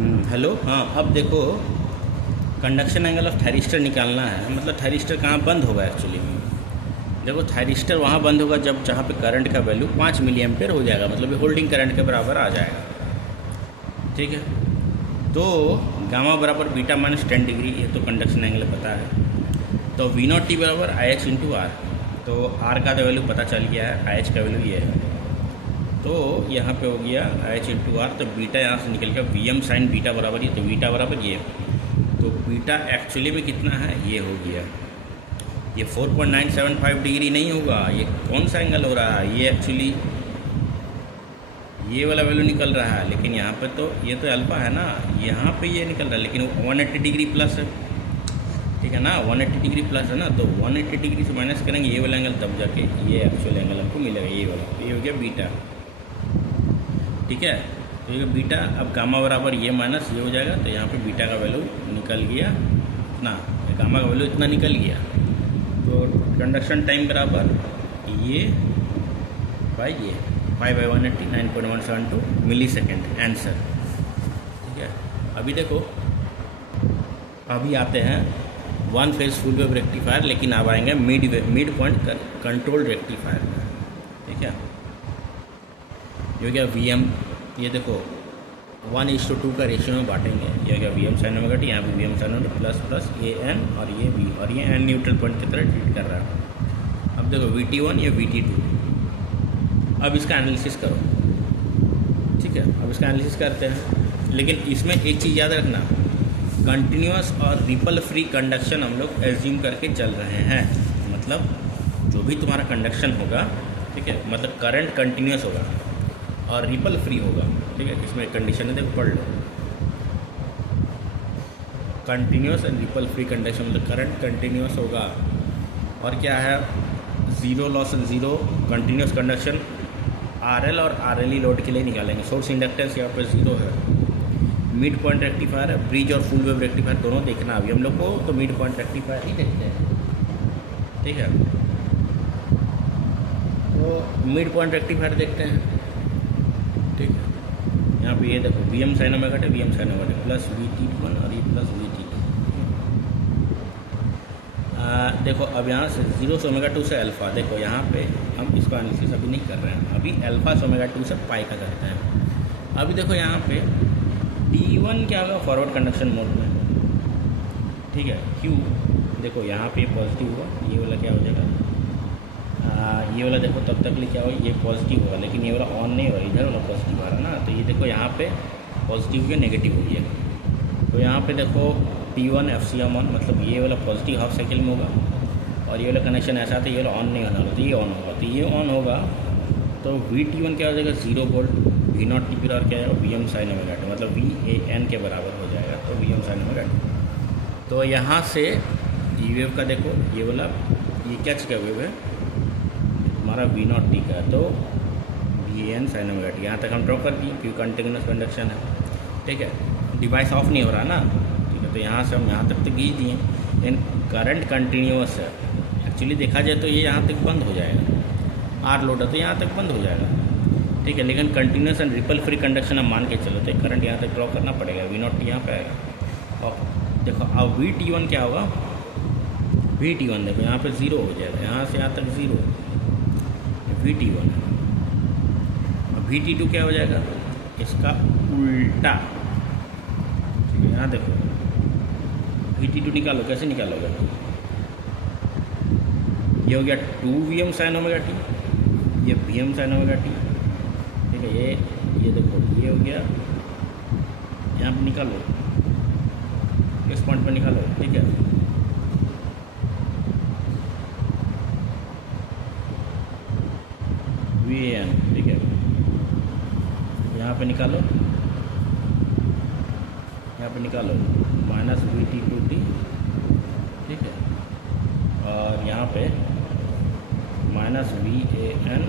Hello. हाँ, अब देखो, कंडक्शन एंगल ऑफ थायरिस्टर निकालना है। मतलब थायरिस्टर कहाँ बंद होगा एक्चुअली में। देखो, थायरिस्टर वहाँ बंद होगा जब जहाँ पे करंट का वैल्यू 5 मिली एम्पेयर हो जाएगा, मतलब ये होल्डिंग करंट के बराबर आ जाएगा। ठीक है, तो गामा बराबर बीटा माइनस 10 डिग्री, ये तो कंडक्शन एंगल पता है। तो वी नॉट टी बराबर आई एच इंटू आर। तो आर का तो वैल्यू पता चल गया है, आई एच का वैल्यू ये है। तो यहाँ पे हो गया आई एच इंटू आर, तो बीटा यहाँ से निकल गया वी एम साइन बीटा बराबर ये, तो बीटा बराबर ये। तो बीटा एक्चुअली में कितना है, ये हो गया, ये 4.975 डिग्री नहीं होगा। ये कौन सा एंगल हो रहा है, ये एक्चुअली ये वाला वैल्यू निकल रहा है, लेकिन यहाँ पे तो ये तो अल्फा है ना, यहाँ पे ये निकल रहा है, लेकिन 180 डिग्री प्लस है। ठीक है ना, 180 डिग्री प्लस है ना, तो 180 डिग्री से माइनस करेंगे ये वाला एंगल, तब जाके ये एक्चुअल एंगल हमको मिलेगा, ये वाला। तो ये हो गया बीटा। ठीक है, तो ये बीटा, अब गामा बराबर ये माइनस ये हो जाएगा, तो यहाँ पे बीटा का वैल्यू निकल गया इतना, गामा का वैल्यू इतना निकल गया। तो कंडक्शन टाइम बराबर ये बाई ये 5/180 9.172 मिली सेकेंड आंसर। ठीक है, अभी देखो, अभी आते हैं one phase full wave rectifier, लेकिन अब आएंगे मिड पॉइंट कंट्रोल रेक्टिफायर में। ठीक है, ये हो गया वी एम, ये देखो 1:2 का रेशियो में बांटेंगे। ये हो गया V M sine omega t, यहाँ पे V M sine omega plus plus a n, और ये वी, और ये एन न्यूट्रल पॉइंट की तरह ट्रीट कर रहा है। अब देखो VT1 या VT2, अब इसका एनालिसिस करो। ठीक है, अब इसका एनालिसिस करते हैं, लेकिन इसमें एक चीज़ याद रखना, कंटिन्यूस और रिपल फ्री कंडक्शन हम लोग एज्यूम करके चल रहे हैं। मतलब जो भी तुम्हारा कंडक्शन होगा, ठीक है, मतलब करंट कंटिन्यूस होगा और रिपल फ्री होगा। ठीक है, इसमें कंडीशन है, देखो पढ़ लो, continuous and ripple free conduction, मतलब करंट कंटिन्यूस होगा और क्या है, zero loss and zero continuous conduction. RL और RLE लोड के लिए निकालेंगे। सोर्स इंडक्टेंस यहाँ पर 0 है। मिड पॉइंट रेक्टिफायर, ब्रिज और फुल वेव रेक्टिफायर दोनों देखना अभी हम लोग को, तो मिड पॉइंट रेक्टिफायर ही देखते हैं। ठीक है, तो मिड पॉइंट रेक्टिफायर देखते हैं। ठीक है, यहाँ पे ये देखो V M sine omega T, V M sine omega T plus VT1 और ये प्लस VT2। देखो, अब यहाँ से 0 से ओमेगा 2 से अल्फ़ा, देखो यहाँ पे हम इसका एनालिसिस अभी नहीं कर रहे हैं, अभी अल्फ़ा से ओमेगा 2 से पाई का करते हैं। अभी देखो यहाँ पे T1 क्या होगा, फॉरवर्ड कंडक्शन मोड में। ठीक है, क्यों, देखो यहाँ पे पॉजिटिव होगा, ये वाला क्या हो जाएगा, ये वाला देखो तब तक क्या होगा, ये पॉजिटिव होगा, लेकिन ये वाला ऑन नहीं होगा, इधर वाला पॉजिटिव आ रहा है ना, तो ये देखो यहाँ पे पॉजिटिव के नेगेटिव हो गया। तो यहाँ पे देखो T1 FCM ऑन, मतलब ये वाला पॉजिटिव हाफ साइकिल में होगा, और ये वाला कनेक्शन ऐसा था, ये वाला ऑन नहीं होना होगा, तो ये ऑन होगा। तो ये ऑन होगा तो VT1 क्या हो जाएगा, 0 वोल्ट, वी नॉट टी और क्या है, V M sine omega T, मतलब VAN के बराबर हो जाएगा, तो V M sine omega T. तो यहाँ से ई वेव का देखो, ये वाला ये क्या चीज़ का वेव है, हमारा वी नॉट टी का, तो VAN साइन ओमेगा टी। यहाँ तक हम ड्रॉ कर दिए, क्यों कंटिन्यूस कंडक्शन है। ठीक है, डिवाइस ऑफ नहीं हो रहा ना, ठीक है, तो यहाँ से हम यहाँ तक तो खींच दिए, लेकिन करंट कंटिन्यूस है। एक्चुअली देखा जाए तो ये यहाँ तक बंद हो जाएगा, आर लोड है तो यहाँ तक बंद हो जाएगा। ठीक है, लेकिन continuous and ripple free conduction हम मान के चलो, तो करंट यहाँ तक ड्रॉ करना पड़ेगा, वी नॉट टी यहाँ पे आएगा। और देखो अब VT1 क्या होगा, VT1 देखो यहाँ पे 0 हो जाएगा, यहाँ से यहाँ तक 0, VT1 है। और VT2 क्या हो जाएगा, इसका उल्टा। ठीक है, यहाँ देखो VT2 निकालो, कैसे निकालोगे, ये हो गया 2VM साइन ओमेगा टी, ये VM साइन ओमेगा टी। ठीक है, ये देखो ये हो गया, यहाँ पे निकालो, इस पॉइंट पर निकालो। ठीक है, VAN, ठीक है, यहाँ पे निकालो, यहाँ पे निकालो माइनस VT2T। ठीक है, और यहाँ पे माइनस VAN।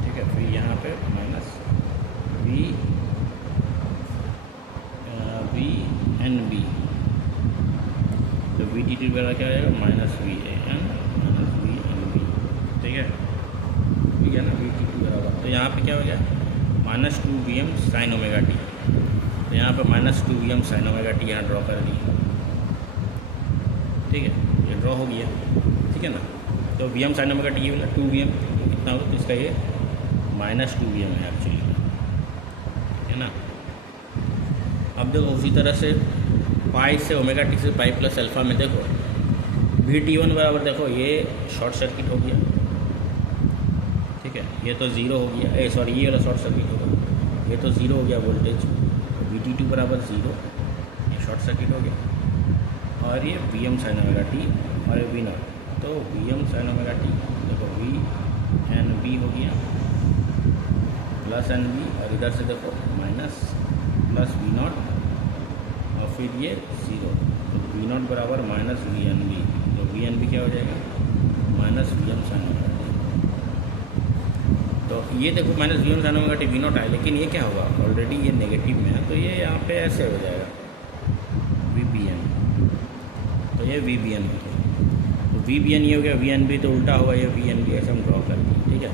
ठीक है, फिर यहाँ पे माइनस VNB, तो VT2 वाला क्या आएगा, माइनस VAN माइनस VNB। ठीक है, ना, VT2 बराबर, तो यहाँ पे क्या हो गया, -2 VM साइन ओमेगा टी। तो यहाँ पे -2 Vm sin ओमेगा टी यहाँ ड्रॉ कर दिए, ठीक है, ये ड्रॉ हो गया, ठीक है ना। तो Vm sin ओमेगा टी ये वाला 2 Vm कितना होगा, तो इसका ये -2 Vm है एक्चुअली, है ना। अब देखो उसी तरह से पाई से ओमेगा टी से पाई प्लस अल्फ़ा में देखो Vt1 बराबर देखो ये शॉर्ट सर्किट हो गया, ठीक है, ये तो ज़ीरो हो गया, सॉरी ये वाला शॉर्ट सर्किट होगा, ये तो ज़ीरो हो गया वोल्टेज, Vt2 बराबर ज़ीरो, ये शॉर्ट सर्किट हो गया, और ये Vm sin ओमेगा टी और ये V0, तो Vm sin ओमेगा टी देखो VnB हो गया प्लस NB, और इधर से देखो माइनस प्लस V0 और फिर ये ज़ीरो, तो V0 बराबर -VnB, तो VnB क्या हो जाएगा -Vm sin ओमेगा टी। तो ये देखो -Vm sin omega T V0 है, लेकिन ये क्या होगा, ऑलरेडी ये नेगेटिव में है, तो ये यहाँ पे ऐसे हो जाएगा VBN, तो ये VBN हो गया, तो VBN ये हो गया, VnB तो उल्टा होगा, ये VnB ऐसे हम ड्रॉ कर दें, ठीक है,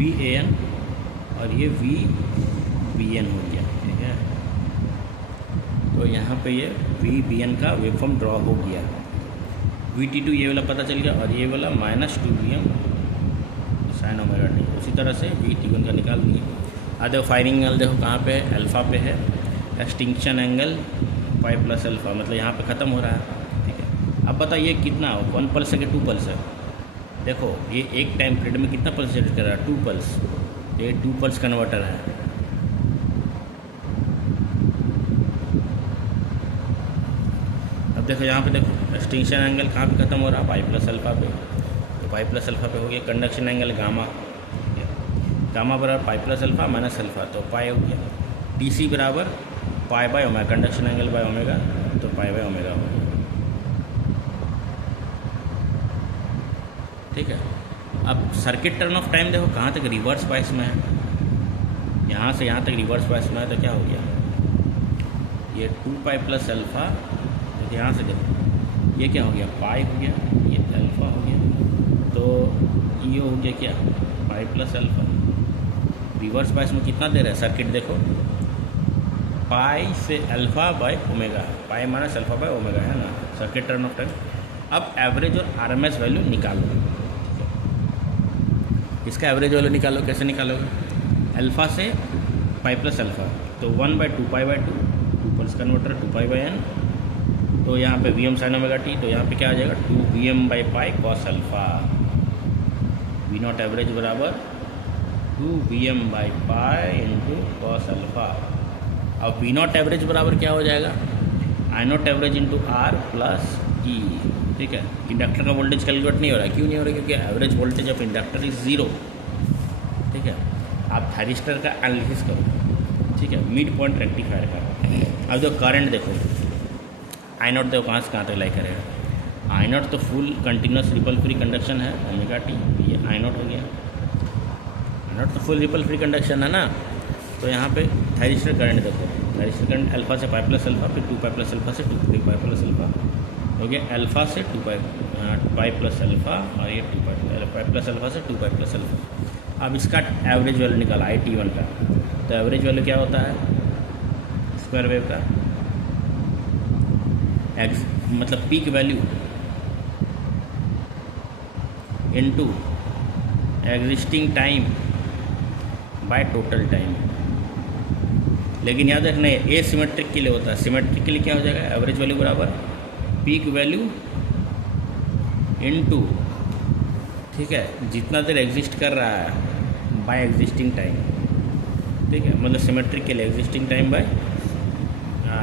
VAN और ये VBN हो गया, ठीक है। तो यहाँ पे ये VBN का वेवफॉर्म ड्रॉ हो गया, Vt2 ये वाला पता चल गया, और ये वाला -2 Vm sin ओमेगा टी, उसी तरह से Vt1 का निकाल दिए। अब देखो फायरिंग एंगल देखो कहाँ पे है, अल्फ़ा पे है, extinction angle pi plus alpha, मतलब यहाँ पे ख़त्म हो रहा है, ठीक है। अब बताइए कितना 1 पल्स है कि 2 पल्स है, देखो ये एक टाइम पीरियड में कितना पल्स जनरेट कर रहा है, 2 पल्स, ये 2 पल्स कन्वर्टर है। अब देखो यहाँ पे देखो एक्सटिंक्शन एंगल कहाँ पे ख़त्म हो रहा है, पाई प्लस अल्फ़ा पे, तो पाई प्लस अल्फ़ा पे हो गया। कंडक्शन एंगल गामा, गामा बराबर pi plus alpha minus alpha, तो पाई हो गया। DC बराबर pi by omega, conduction angle by omega, तो पाई बाय ओमेगा हो गया, ठीक है। अब सर्किट टर्न ऑफ टाइम देखो कहाँ तक रिवर्स बायस में है, यहाँ से यहाँ तक रिवर्स बायस में है, तो क्या हो गया, ये 2 पाई प्लस अल्फ़ा, तो यहाँ से देखो ये क्या हो गया, पाई हो गया, ये अल्फ़ा हो गया, तो ये हो गया क्या, pi plus alpha. Reverse bias में कितना दे रहा है सर्किट, देखो पाई से alpha by omega, pi minus alpha by omega, है ना, सर्किट टर्न ऑफ टाइम। अब एवरेज और RMS वैल्यू निकालो, इसका एवरेज वैल्यू निकालो, कैसे निकालोगे, अल्फ़ा से पाई प्लस अल्फ़ा, तो 1/2 pi by 2, 2 pulse converter 2 pi by n, तो यहाँ पे Vm sin ओमेगा टी, तो यहाँ पे क्या आ जाएगा 2 Vm by pi cos alpha, V0 average बराबर 2 Vm by pi into cos alpha. अब V0 एवरेज बराबर क्या हो जाएगा, I0 average into R plus E, ठीक है। इंडक्टर का वोल्टेज कैलकुलेट नहीं हो रहा है, क्यों नहीं हो रहा है, क्योंकि average voltage of inductor is 0, ठीक है। आप थायरिस्टर का एनालिसिस करो, ठीक है, मिड पॉइंट रेक्टिफायर का। अब जो करंट देखो I0 देखो कहाँ से कहाँ तक लाई करेगा, I0 तो full continuous ripple free conduction है ओमेगा टी, ये I0 हो गया, I0 तो फुल रिपल फ्री कंडक्शन है ना। तो यहाँ पे थायरिस्टर करंट देखो, थायरिस्टर करंट अल्फ़ा से पाई प्लस अल्फ़ा, फिर 2 पाई प्लस अल्फ़ा से 2 पाई प्लस अल्फ़ा हो गया, अल्फ़ा से 2 पाई प्लस अल्फ़ा, और ये 2 पाई प्लस अल्फ़ा से 2 पाई प्लस अल्फ़ा। अब इसका एवरेज वैल्यू निकाला IT1 का, तो एवरेज वैल्यू क्या होता है स्क्वायर वेव का, मतलब peak value into existing time by total time. लेकिन याद रखना है ए सिमेट्रिक के लिए होता है, सिमेट्रिक के लिए क्या हो जाएगा, एवरेज वैल्यू बराबर पीक वैल्यू इनटू, ठीक है, जितना देर एग्जिस्ट कर रहा है बाय एग्जिस्टिंग टाइम, ठीक है, मतलब सिमेट्रिक के लिए एग्जिस्टिंग टाइम बाय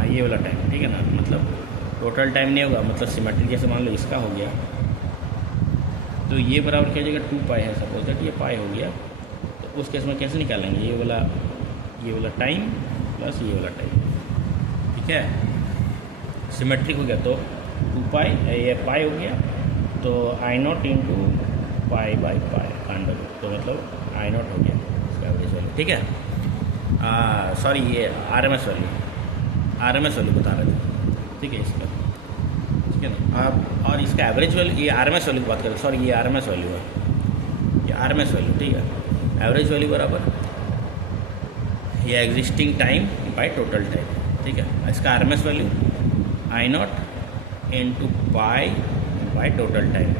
ये वाला टाइम, ठीक है ना, मतलब टोटल टाइम नहीं होगा, मतलब सिमेट्रिक जैसे मान लो इसका हो गया, तो ये बराबर क्या हो जाएगा 2 पाई है, सपोज दैट ये पाई हो गया, तो उस केस में कैसे निकालेंगे, ये वाला टाइम प्लस ये वाला टाइम, ठीक है। सिमेट्रिक हो गया तो 2 पाई, ये पाई हो गया, तो I0 into pi by pi कांड, तो मतलब I0 हो गया इसका एवरेज वैल्यू, ठीक है। सॉरी ये RMS वैल्यू बता रहे थे, ठीक है इसका, ठीक है ना। आप और इसका एवरेज वैल्यू, ये RMS वैल्यू की बात करें, सॉरी ये RMS वैल्यू है, ये RMS वैल्यू, ठीक है। एवरेज वैल्यू बराबर ये existing time by total time, ठीक है। इसका RMS value I not into pi by total time,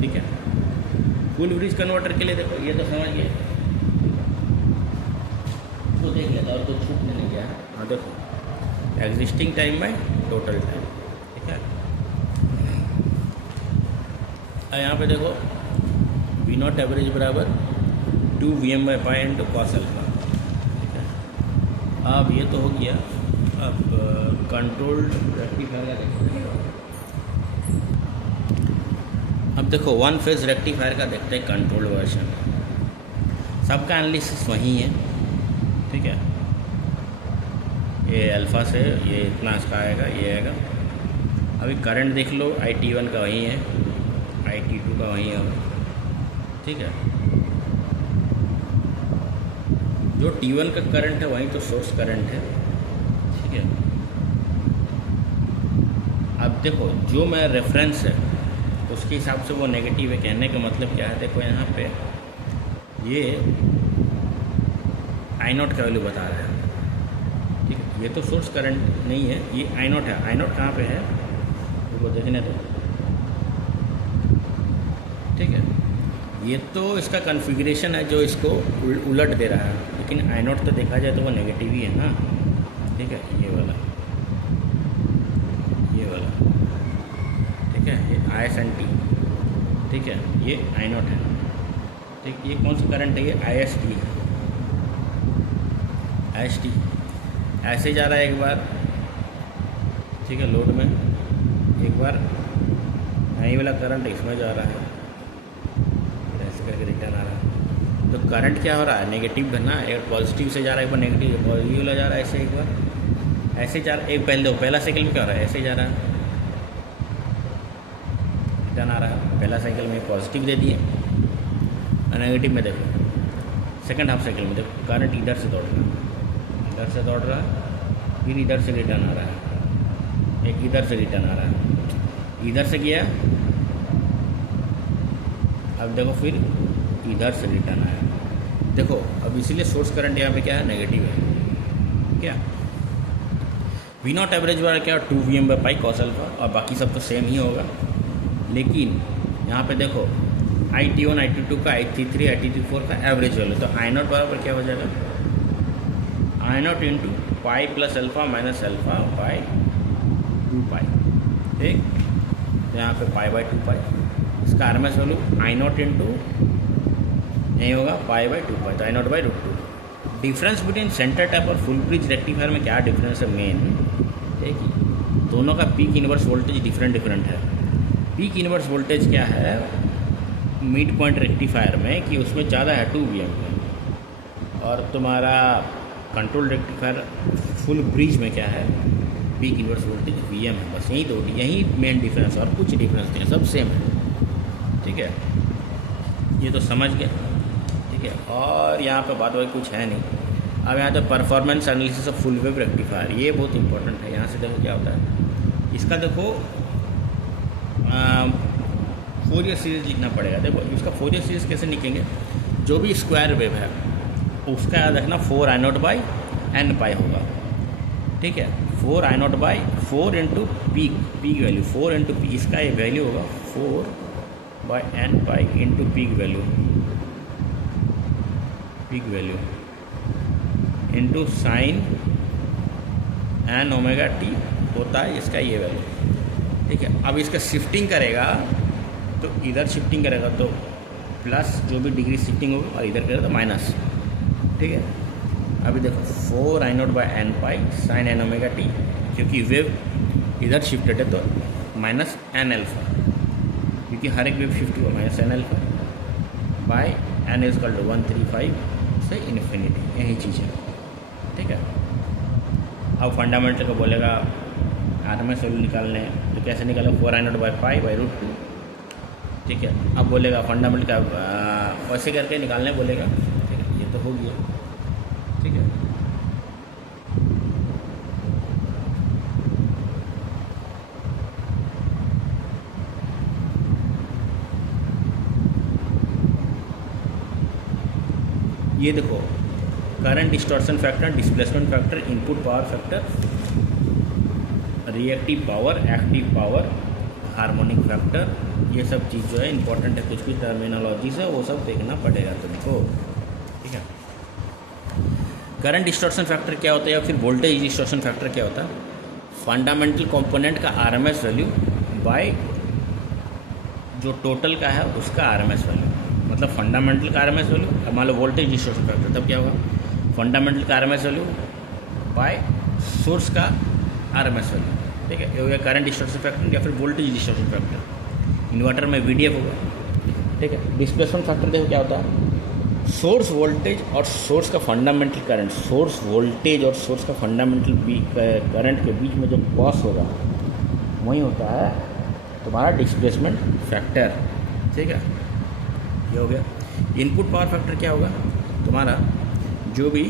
ठीक है। फुल ब्रिज कन्वर्टर के लिए देखो ये तो समझ गए, तो देख लेता और कुछ छूटने नहीं गया। हाँ देखो existing time by total time, ठीक है। यहाँ पे देखो वी नॉट एवरेज बराबर 2 VM by pi into cos alpha, ठीक है। अब ये तो हो गया। अब कंट्रोल्ड रेक्टिफायर का देखते हैं। अब देखो वन फेज रेक्टिफायर का देखते हैं कंट्रोल्ड वर्जन। सबका एनालिसिस वही है, ठीक है। ये अल्फ़ा से ये इतना इसका आएगा, ये आएगा। अभी करंट देख लो, IT1 का वही है, IT2 का वही है, ठीक है। जो T1 का करंट है वही तो सोर्स करंट है, ठीक है। अब देखो जो मैं रेफरेंस है उसके हिसाब से वो नेगेटिव है। कहने का मतलब क्या है, देखो यहाँ पे ये I0 का वैल्यू बता रहा है, ठीक है। ये तो सोर्स करंट नहीं है, ये I0 है। I0 कहाँ पे है वो देखने दो, ठीक है। ये तो इसका कॉन्फ़िगरेशन है जो इसको उलट दे रहा है, लेकिन I0 तो देखा जाए तो वो नेगेटिव ही है ना, ठीक है। ये वाला, ठीक है, ये ISNT, ठीक है, ये I0 है, ठीक। ये कौन सा करंट है, ये IST है, IST ऐसे जा रहा है एक बार, ठीक है, लोड में एक बार यही वाला करंट इसमें जा रहा है, ऐसे करके रिटर्न आ रहा है। तो करंट क्या हो रहा है, नेगेटिव है ना, एक पॉजिटिव से जा रहा है, एक बार नेगेटिव, पॉजिटिव वाला जा रहा है, ऐसे एक बार ऐसे जा रहा है। एक पहला साइकिल में क्या हो रहा है, ऐसे जा रहा है, रिटर्न आ रहा है। पहला साइकिल में पॉजिटिव दे दिए और नेगेटिव में देखो सेकंड हाफ साइकिल में देखो करंट इधर से दौड़ रहा है, इधर से दौड़ रहा है, फिर इधर से रिटर्न आ रहा है, एक इधर से रिटर्न आ रहा है, इधर से गया, अब देखो फिर इधर से रिटर्न आया। देखो अब इसीलिए सोर्स करंट यहाँ पे क्या है, नेगेटिव है, क्या। वी नॉट एवरेज वाला क्या 2 VM by pi cos alpha, और बाकी सब तो सेम ही होगा। लेकिन यहाँ पे देखो IT1 IT2 का IT3 IT4 का एवरेज वैल्यू, तो I0 बराबर क्या हो जाएगा, I0 into pi plus alpha minus alpha by 2 पाई, ठीक। तो यहाँ पे पाई बाई 2 पाई, इसका आरएमएस वैल्यू I0 इंटू नहीं होगा पाई बाई 2 पाई, तो I0 by √2। Difference between centre tap और फुल ब्रिज रेक्टिफायर में क्या डिफरेंस है मेन, ठीक है। दोनों का पीक इनवर्स वोल्टेज डिफरेंट है। पीक इनवर्स वोल्टेज क्या है मिड पॉइंट रेक्टिफायर में, कि उसमें ज़्यादा है 2 VM में, और तुम्हारा कंट्रोल रेक्टिफायर फुल ब्रिज में क्या है, पीक इनवर्स वोल्टेज VM है। बस यही मेन डिफरेंस, और कुछ डिफरेंस नहीं है, सब सेम है, ठीक है। ये तो समझ गए, ठीक है। और यहाँ पे बात वही कुछ है नहीं। अब यहाँ तो performance analysis of full wave rectifier, ये बहुत इंपॉर्टेंट है। यहाँ से देखो क्या होता है, इसका देखो फोरियर सीरीज़ लिखना पड़ेगा। देखो इसका फोरियर सीरीज़ कैसे लिखेंगे, जो भी स्क्वायर वेव है उसका याद रखना 4 I0 बाई n पाई होगा, ठीक है। 4 I0 by 4 into peak value, 4 into P, इसका ये वैल्यू होगा 4 by n pi into peak value into sine n omega T होता है इसका ये वैल्यू, ठीक है। अब इसका शिफ्टिंग करेगा तो इधर शिफ्टिंग करेगा तो प्लस जो भी डिग्री शिफ्टिंग होगी, और इधर करेगा तो माइनस, ठीक है। अभी देखो 4 I0 by n pi sine n omega T, क्योंकि वेव इधर शिफ्टेड है तो माइनस n अल्फा, क्योंकि हर एक वेव शिफ्ट हुआ minus n alpha by n is equal to 135 से इन्फिनिटी, यही चीज़ है, ठीक है। अब फंडामेंटल को बोलेगा आरएमएस वैल्यू निकालने, तो कैसे निकालें, 4 I0 बाई पाई बाई √2, ठीक है। अब बोलेगा फंडामेंटल का वैसे करके निकालने बोलेगा, ठीक है। ये तो हो गया, ठीक है। ये देखो current distortion factor, displacement factor, input power factor, reactive power, active power, harmonic factor, ये सब चीज़ जो है इंपॉर्टेंट है। कुछ कुछ टर्मिनोलॉजी से वो सब देखना पड़ेगा तुमको, ठीक है। करंट डिस्टॉर्शन फैक्टर क्या होता है या फिर वोल्टेज डिस्टॉर्शन फैक्टर क्या होता है? फंडामेंटल कंपोनेंट का आरएमएस वैल्यू बाय जो टोटल का है उसका आरएमएस वैल्यू। मतलब फंडामेंटल का आरएमएस वैल्यू, अब मान लो वोल्टेज डिस्टॉर्शन फैक्टर, तब क्या होगा? फंडामेंटल का आरएमएस वैल्यू बाय सोर्स का आरएमएस वैल्यू, ठीक है। ये हो गया करंट डिस्टॉर्शन फैक्टर या फिर वोल्टेज डिस्टॉर्शन फैक्टर। इन्वर्टर में वीडीएफ होगा, ठीक है। डिस्प्लेसमेंट फैक्टर देखो क्या होता है? सोर्स वोल्टेज और सोर्स का फंडामेंटल करंट, सोर्स वोल्टेज और सोर्स का फंडामेंटल करंट के बीच में जो क्रॉस होगा वही होता है तुम्हारा डिस्प्लेसमेंट फैक्टर, ठीक है। ये हो गया। इनपुट पावर फैक्टर क्या होगा? तुम्हारा जो भी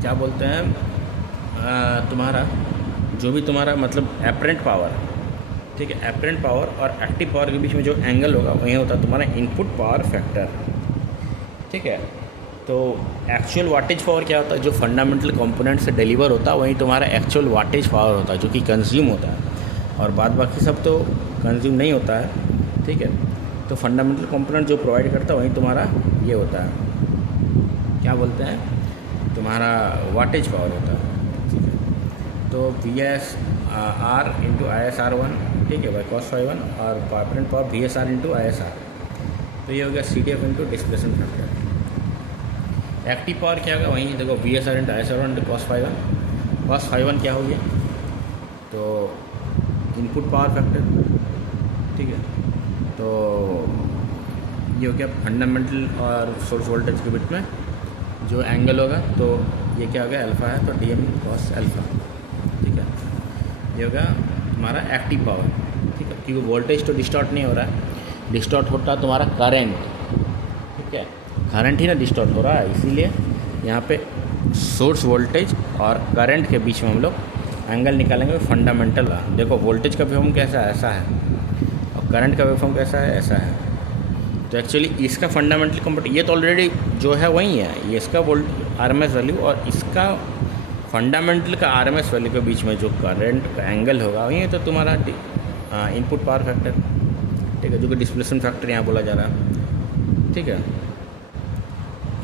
क्या बोलते हैं तुम्हारा जो भी तुम्हारा मतलब एपरेंट पावर, ठीक है, एपरेंट पावर और एक्टिव पावर के बीच में जो एंगल होगा वही होता है तुम्हारा इनपुट पावर फैक्टर, ठीक है। तो एक्चुअल वाटेज पावर क्या होता है? जो फंडामेंटल कंपोनेंट से डिलीवर होता है वही तुम्हारा एक्चुअल वाटेज पावर होता है जो कि कंज्यूम होता है, और बाद बाकी सब तो कंज्यूम नहीं होता है, ठीक है। तो फंडामेंटल कंपोनेंट जो प्रोवाइड करता है वही तुम्हारा ये होता है, क्या बोलते हैं, तुम्हारा वाटेज पावर होता है, ठीक है। तो V S R into I S R one, ठीक है, बाई कॉस फाई वन, और apparent power V S R into I S R. तो ये हो गया C D F into displacement factor. Active power क्या होगा? वहीं देखो V S R into I S R one into cos phi one. Cos phi one क्या हो गया? तो इनपुट पावर फैक्टर, ठीक है। तो ये हो गया फंडामेंटल और सोर्स वोल्टेज के बीच में जो एंगल होगा, तो ये क्या हो गया? अल्फ़ा है, तो डी एम कॉस अल्फ़ा, ठीक है। ये होगा तुम्हारा एक्टिव पावर, ठीक है, क्योंकि वोल्टेज तो डिस्टॉर्ट नहीं हो रहा है, डिस्टॉर्ट होता है तुम्हारा करंट, ठीक है। करंट ही ना डिस्टॉर्ट हो रहा है, इसीलिए यहाँ पे सोर्स वोल्टेज और करंट के बीच में हम लोग एंगल निकालेंगे फंडामेंटल। देखो वोल्टेज का वेवफॉर्म कैसा है? ऐसा है, और करंट का वेवफॉर्म कैसा है? ऐसा है। तो एक्चुअली इसका फंडामेंटल कंपोनेंट ये तो ऑलरेडी जो है वही है, ये इसका आरएमएस वैल्यू और इसका फंडामेंटल का आरएमएस वैल्यू के बीच में जो करंट का एंगल होगा वही तो तुम्हारा इनपुट पावर फैक्टर, ठीक है, जो कि डिस्प्लेसमेंट फैक्टर यहाँ बोला जा रहा है, ठीक है।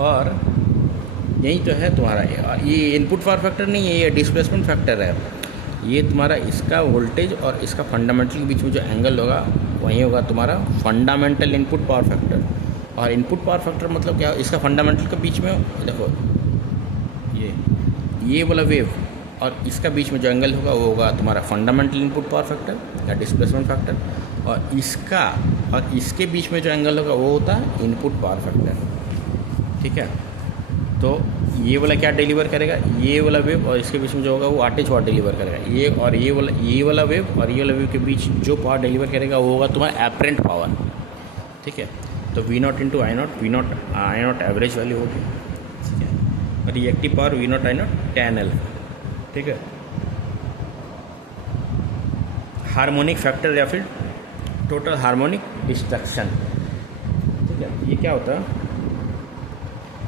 और यही तो है तुम्हारा ये इनपुट पावर फैक्टर नहीं है, ये डिस्प्लेसमेंट फैक्टर है। ये तुम्हारा इसका वोल्टेज और इसका फंडामेंटल के बीच में जो एंगल होगा वही होगा तुम्हारा फंडामेंटल इनपुट पावर फैक्टर। और इनपुट पावर फैक्टर मतलब क्या? इसका फंडामेंटल के बीच में देखो ये वाला वेव और इसका बीच में जो एंगल होगा वो होगा तुम्हारा फंडामेंटल इनपुट पावर फैक्टर या डिस्प्लेसमेंट फैक्टर, और इसका और इसके बीच में जो एंगल होगा वो होता है इनपुट पावर फैक्टर, ठीक है। तो ये वाला क्या डिलीवर करेगा? ये वाला वेव और इसके बीच में जो होगा वो वाटेज पावर डिलीवर करेगा। ये और ये वाला वेव और ये वाला वेव के बीच जो पावर डिलीवर करेगा वो होगा तुम्हारा एपरेंट पावर, ठीक है। तो V not into I not average value होगी, ठीक है। और reactive power V not I not tan L, ठीक है। हार्मोनिक फैक्टर या फिर टोटल हार्मोनिक डिस्ट्रक्शन, ठीक है। ये क्या होता है?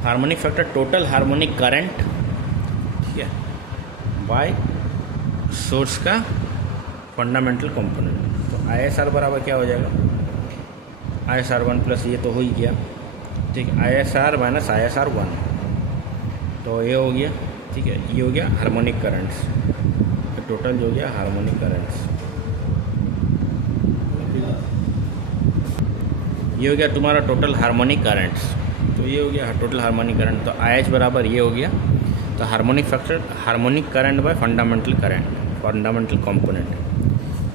Harmonic factor total harmonic current, ठीक है, बाय सोर्स का फंडामेंटल कंपोनेंट। तो आई एस आर बराबर क्या हो जाएगा? आई एस आर वन प्लस ये तो हो ही गया, ठीक है, आई S are minus I S R one, तो ये हो गया, ठीक है। ये हो गया हार्मोनिक करंट्स, तो टोटल जो हो गया हार्मोनिक करंट्स, ये हो गया तुम्हारा टोटल हार्मोनिक करंट्स। तो ये हो गया टोटल हार्मोनिक करंट, तो आई एच बराबर ये हो गया। तो harmonic factor harmonic current by fundamental current, fundamental component,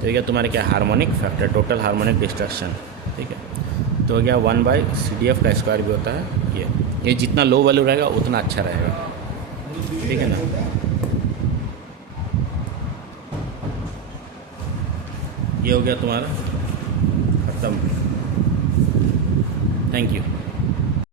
तो ये गया तुम्हारे क्या? Harmonic factor total harmonic destruction, ठीक है। तो हो गया 1/CDF का स्क्वायर भी होता है। ये जितना लो वैल्यू रहेगा उतना अच्छा रहेगा, ठीक है ना। ये हो गया तुम्हारा खत्म। Thank you.